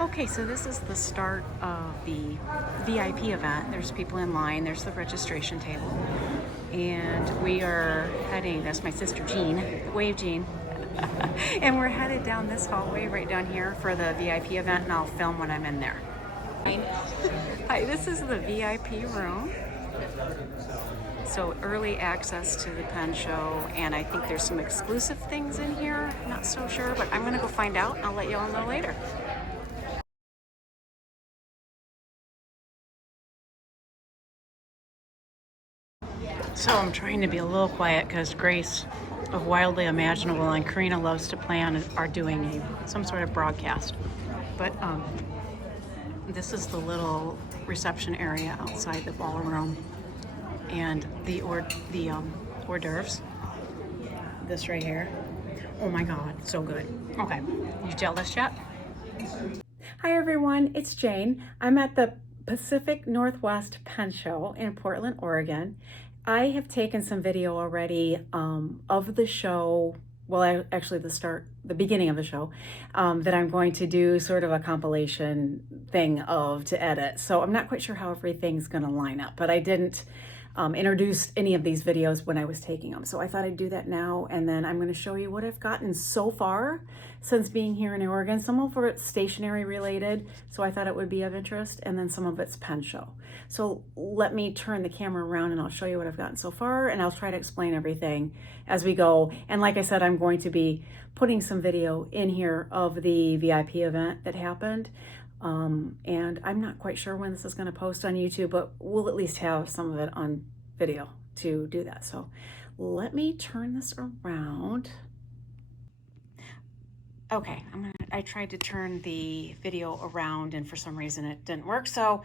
Okay, so this is the start of the VIP event. There's people in line, there's the registration table, and we are heading, that's my sister Jean, wave Jean, and we're headed down this hallway right down here for the VIP event, and I'll film when I'm in there. Hi, this is the VIP room. So early access to the pen show, and I think there's some exclusive things in here. Not so sure, but I'm gonna go find out and I'll let you all know later. So I'm trying to be a little quiet because Grace of Wildly Imaginable and Karina Loves to Plan are doing some sort of broadcast. But this is the little reception area outside the ballroom, and the hors d'oeuvres. This right here. Oh my God, so good. Okay, you jealous yet? Hi everyone, it's Jane. I'm at the Pacific Northwest Pen Show in Portland, Oregon. I have taken some video already of the show. Well, actually the beginning of the show, that I'm going to do sort of a compilation thing of to edit. So I'm not quite sure how everything's gonna line up, but I didn't introduce any of these videos when I was taking them. So I thought I'd do that now, and then I'm gonna show you what I've gotten so far since being here in Oregon. Some of it's stationery related, so I thought it would be of interest, and then some of it's pen show. So let me turn the camera around and I'll show you what I've gotten so far, and I'll try to explain everything as we go. And like I said, I'm going to be putting some video in here of the VIP event that happened. And I'm not quite sure when this is going to post on YouTube, but we'll at least have some of it on video to do that. So let me turn this around. Okay, I tried to turn the video around and for some reason it didn't work, so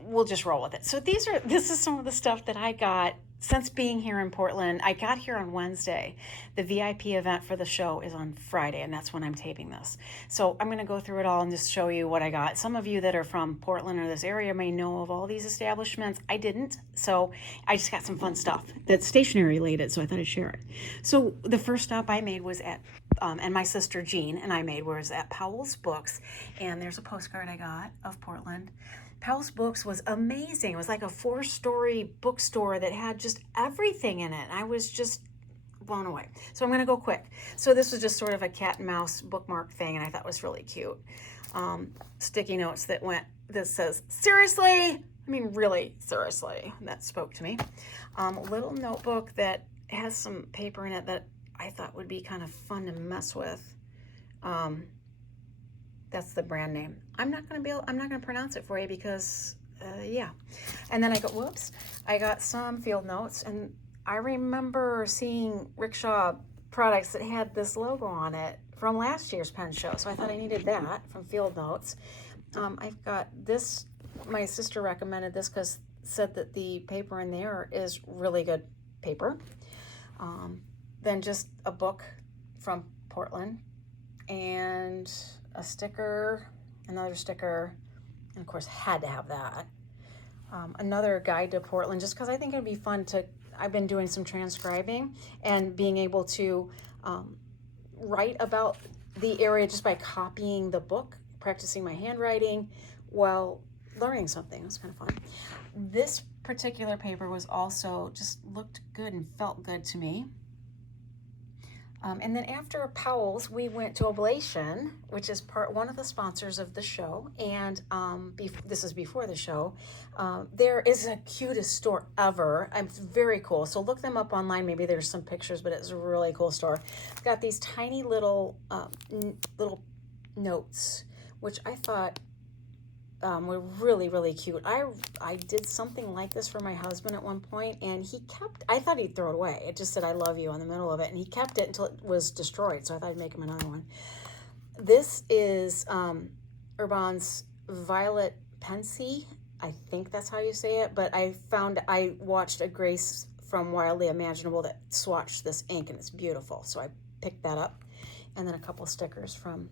we'll just roll with it. So this is some of the stuff that I got since being here in Portland. I got here on Wednesday. The VIP event for the show is on Friday, and that's when I'm taping this. So I'm going to go through it all and just show you what I got. Some of you that are from Portland or this area may know of all these establishments. I didn't, so I just got some fun stuff that's stationery related, so I thought I'd share it. So the first stop I made was at and my sister Jean and I made was at Powell's Books, and there's a postcard I got of Portland. Powell's Books was amazing. It was like a 4-story bookstore that had just everything in it. I was just blown away. So I'm going to go quick. So this was just sort of a cat and mouse bookmark thing, and I thought was really cute. Sticky notes that says, seriously? I mean, really, seriously. That spoke to me. A little notebook that has some paper in it that I thought would be kind of fun to mess with. That's the brand name. I'm not gonna pronounce it for you because, yeah. And then I got some field notes, and I remember seeing Rickshaw products that had this logo on it from last year's pen show, so I thought I needed that from field notes. I've got this, my sister recommended this because said that the paper in there is really good paper. Then just a book from Portland, and a sticker, another sticker, and of course had to have that. Another guide to Portland, just because I think it'd be fun I've been doing some transcribing and being able to write about the area just by copying the book, practicing my handwriting while learning something. It was kind of fun. This particular paper was also just looked good and felt good to me. And then after Powell's, we went to Oblation, which is one of the sponsors of the show. And this is before the show. There is the cutest store ever. It's very cool. So look them up online. Maybe there's some pictures, but it's a really cool store. It's got these tiny little notes, which I thought were really, really cute. I did something like this for my husband at one point, and I thought he'd throw it away. It just said, I love you on the middle of it, and he kept it until it was destroyed, so I thought I'd make him another one. This is Urban's Violet Pensy. I think that's how you say it, but I watched a Grace from Wildly Imaginable that swatched this ink, and it's beautiful, so I picked that up. And then a couple stickers from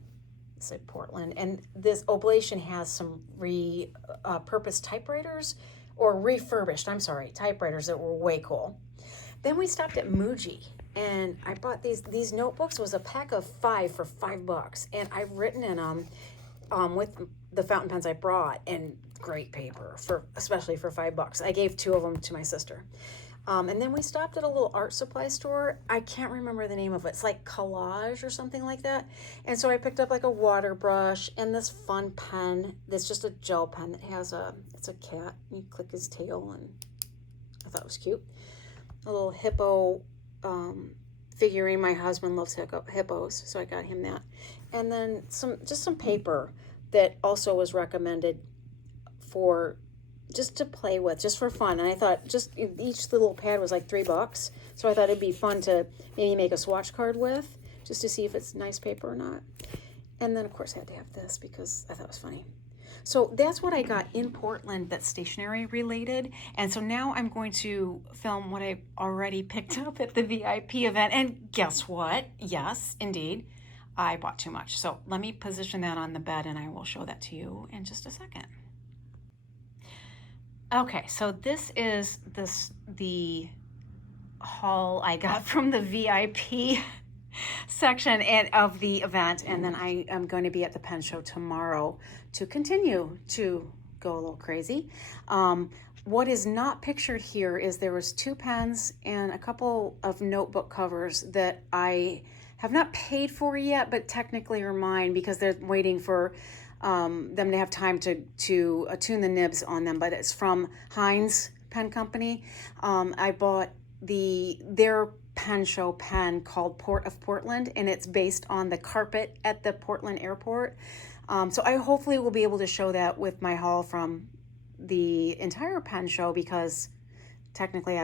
Portland. And this Oblation has some repurposed typewriters, or refurbished, I'm sorry, typewriters that were way cool. Then we stopped at Muji, and I bought these notebooks. It was a pack of 5 for $5, and I've written in them. with the fountain pens I brought, and great paper, especially for $5. I gave 2 of them to my sister. And then we stopped at a little art supply store. I can't remember the name of it. It's like Collage or something like that. And so I picked up like a water brush and this fun pen that's just a gel pen that has it's a cat. You click his tail, and I thought it was cute. A little hippo figurine. My husband loves hippos, so I got him that. And then just some paper that also was recommended for just to play with, just for fun. And I thought just each little pad was like $3. So I thought it'd be fun to maybe make a swatch card with, just to see if it's nice paper or not. And then of course I had to have this because I thought it was funny. So that's what I got in Portland that's stationery related. And so now I'm going to film what I already picked up at the VIP event. And guess what? Yes, indeed, I bought too much. So let me position that on the bed and I will show that to you in just a second. Okay, so this is the haul I got from the VIP section of the event, and then I am going to be at the pen show tomorrow to continue to go a little crazy. What is not pictured here is there was 2 pens and a couple of notebook covers that I have not paid for yet, but technically are mine because they're waiting for them to have time to tune the nibs on them. But it's from Heinz Pen Company. I bought their pen show pen called Port of Portland, and it's based on the carpet at the Portland airport. So I hopefully will be able to show that with my haul from the entire pen show, because technically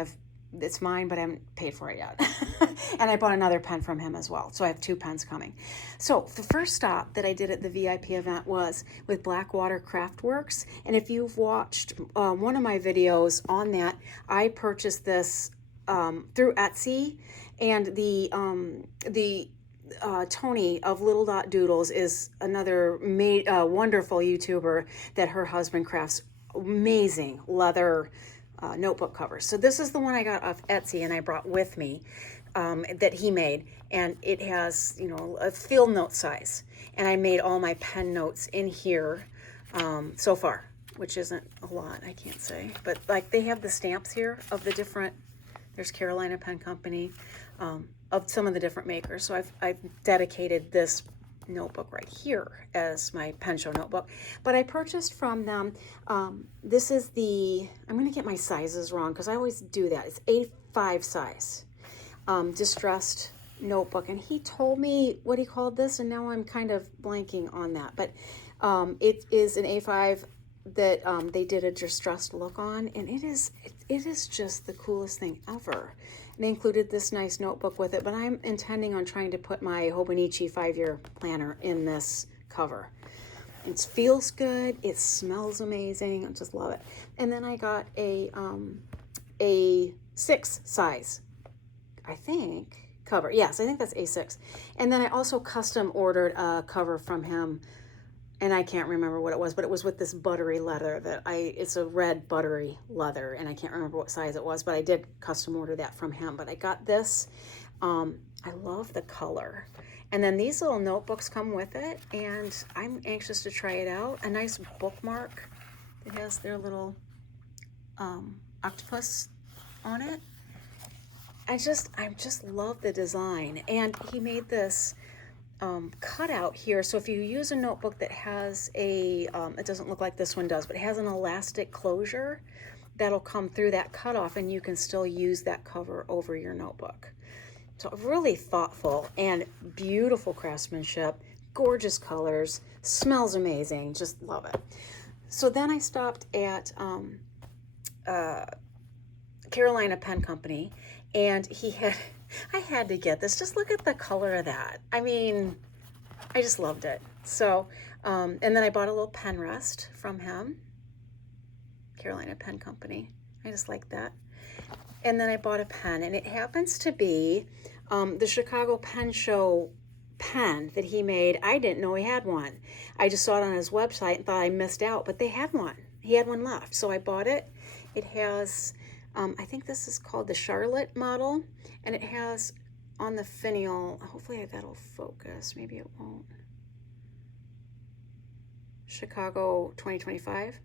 it's mine, but I haven't paid for it yet. And I bought another pen from him as well. So I have 2 pens coming. So the first stop that I did at the VIP event was with Blackwater Craftworks. And if you've watched one of my videos on that, I purchased this through Etsy. And the Tony of Little Dot Doodles is another wonderful YouTuber that her husband crafts amazing leather notebook covers. So this is the one I got off Etsy and I brought with me that he made, and it has, a field note size, and I made all my pen notes in here so far, which isn't a lot, I can't say, but like they have the stamps here of the different, there's Carolina Pen Company, of some of the different makers. So I've dedicated this notebook right here as my pen show notebook. But I purchased from them, this is I'm going to get my sizes wrong because I always do that. It's A5 size, distressed notebook. And he told me what he called this, and now I'm kind of blanking on that. But it is an A5 that they did a distressed look on, and it is just the coolest thing ever. And they included this nice notebook with it, but I'm intending on trying to put my Hobonichi 5-year planner in this cover. It feels good, it smells amazing, I just love it. And then I got a 6 size, I think, cover. Yes, I think that's A6. And then I also custom ordered a cover from him, and I can't remember what it was, but it was with this buttery leather it's a red buttery leather, and I can't remember what size it was, but I did custom order that from him. But I got this. I love the color. And then these little notebooks come with it, and I'm anxious to try it out. A nice bookmark that has their little octopus on it. I just love the design. And he made this cutout here. So if you use a notebook that has it doesn't look like this one does, but it has an elastic closure, that'll come through that cutoff, and you can still use that cover over your notebook. So really thoughtful and beautiful craftsmanship, gorgeous colors, smells amazing, just love it. So then I stopped at Carolina Pen Company, and I had to get this. Just look at the color of that. I mean, I just loved it. So, and then I bought a little pen rest from him, Carolina Pen Company. I just like that. And then I bought a pen, and it happens to be the Chicago Pen Show pen that he made. I didn't know he had one. I just saw it on his website and thought I missed out, but they had one. He had one left, so I bought it. It has, I think this is called the Charlotte model, and it has on the finial, hopefully that'll focus, maybe it won't. Chicago 2025.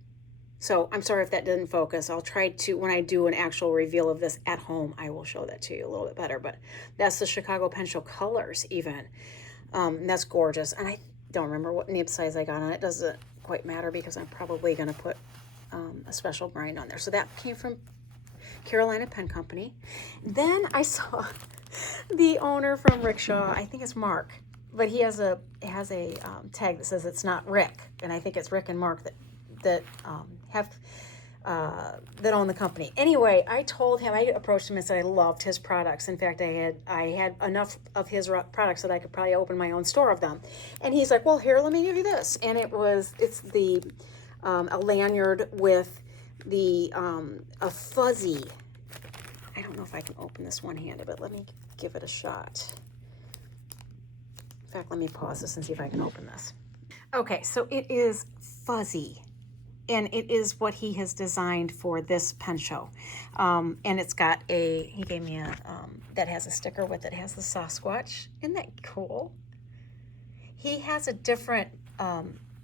So I'm sorry if that didn't focus. I'll try to, when I do an actual reveal of this at home, I will show that to you a little bit better. But that's the Chicago pen show colors even. That's gorgeous. And I don't remember what nib size I got on it. Doesn't quite matter because I'm probably going to put a special grind on there. So that came from Carolina Pen Company. Then I saw the owner from Rickshaw, I think it's Mark, but he has a tag that says it's not Rick, and I think it's Rick and Mark that own the company. Anyway, I told him, I approached him and said I loved his products. In fact, I had enough of his products that I could probably open my own store of them. And he's like, well, here, let me give you this. And it's the a lanyard with the a fuzzy. I don't know if I can open this one-handed, but let me give it a shot. In fact, let me pause this and see if I can open this. Okay, so it is fuzzy, and it is what he has designed for this pen show. And it's got he gave me a, that has a sticker with it, has the Sasquatch. Isn't that cool? He has a different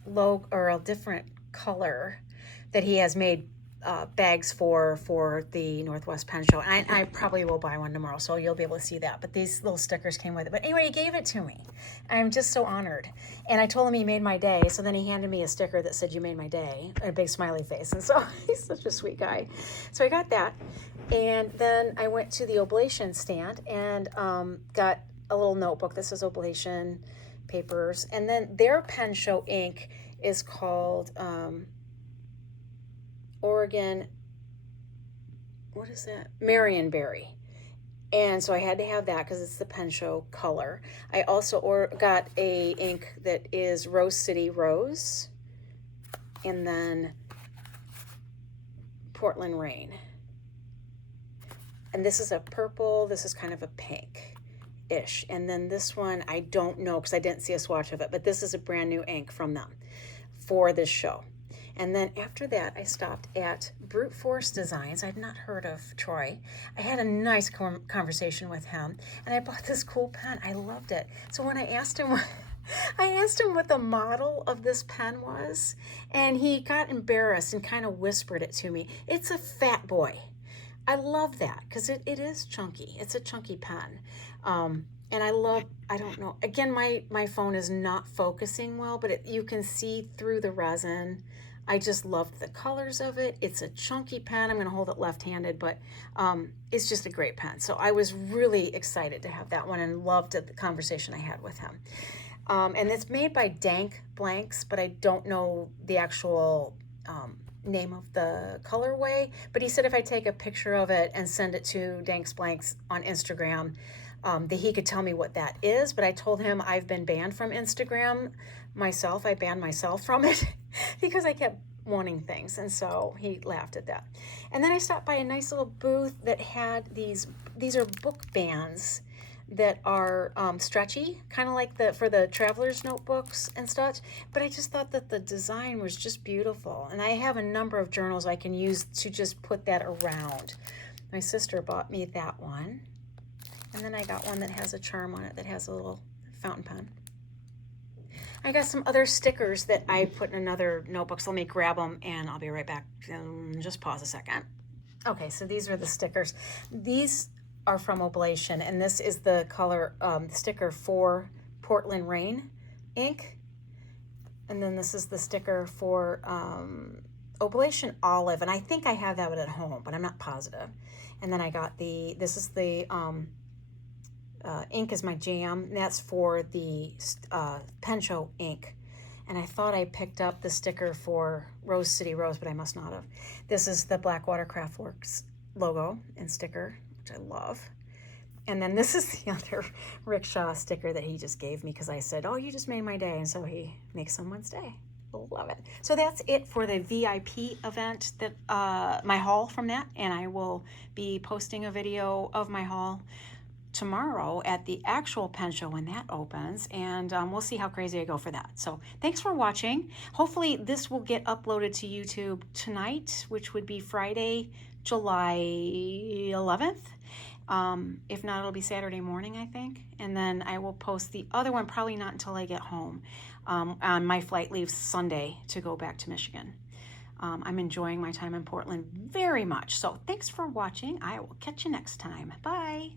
logo, or a different color that he has made bags for the Northwest Pen Show. And I probably will buy one tomorrow, so you'll be able to see that. But these little stickers came with it. But anyway, he gave it to me. I'm just so honored. And I told him he made my day, so then he handed me a sticker that said, you made my day, a big smiley face. And so he's such a sweet guy. So I got that. And then I went to the Oblation stand and got a little notebook. This is Oblation papers. And then their Pen Show ink is called Oregon, what is that? Marionberry. And so I had to have that because it's the Pen Show color. I also got a ink that is Rose City Rose, and then Portland Rain. And this is a purple, this is kind of a pink-ish. And then this one, I don't know because I didn't see a swatch of it, but this is a brand new ink from them for this show. And then after that, I stopped at Brute Force Designs. I'd not heard of Troy. I had a nice conversation with him, and I bought this cool pen. I loved it. So when I asked him what the model of this pen was, and he got embarrassed and kind of whispered it to me. It's a Fat Boy. I love that because it is chunky. It's a chunky pen. And I don't know, again, my phone is not focusing well, but you can see through the resin. I just loved the colors of it. It's a chunky pen. I'm going to hold it left-handed, but it's just a great pen. So I was really excited to have that one and loved the conversation I had with him. And it's made by Dank Blanks, but I don't know the actual name of the colorway. But he said if I take a picture of it and send it to Dank's Blanks on Instagram, that he could tell me what that is. But I told him I've been banned from Instagram myself. I banned myself from it because I kept wanting things, and so he laughed at that. And then I stopped by a nice little booth that had these are book bands that are stretchy, kind of like for the traveler's notebooks and such, but I just thought that the design was just beautiful. And I have a number of journals I can use to just put that around. My sister bought me that one, and then I got one that has a charm on it that has a little fountain pen. I got some other stickers that I put in another notebook, so let me grab them and I'll be right back. Just pause a second. Okay, so these are the stickers. These are from Oblation, and this is the color sticker for Portland Rain ink. And then this is the sticker for Oblation Olive, and I think I have that at home, but I'm not positive. And then I got this is the ink is my jam, and that's for the Pen Show ink. And I thought I picked up the sticker for Rose City Rose, but I must not have. This is the Blackwater Craftworks logo and sticker, which I love. And then this is the other Rickshaw sticker that he just gave me because I said, oh, you just made my day. And so he makes someone's day. Love it. So that's it for the VIP event, that my haul from that. And I will be posting a video of my haul tomorrow at the actual pen show when that opens, and we'll see how crazy I go for that. So thanks for watching. Hopefully this will get uploaded to YouTube tonight, which would be Friday, July 11th. If not, it'll be Saturday morning, I think. And then I will post the other one probably not until I get home. My flight leaves Sunday to go back to Michigan. I'm enjoying my time in Portland very much. So thanks for watching. I will catch you next time. Bye.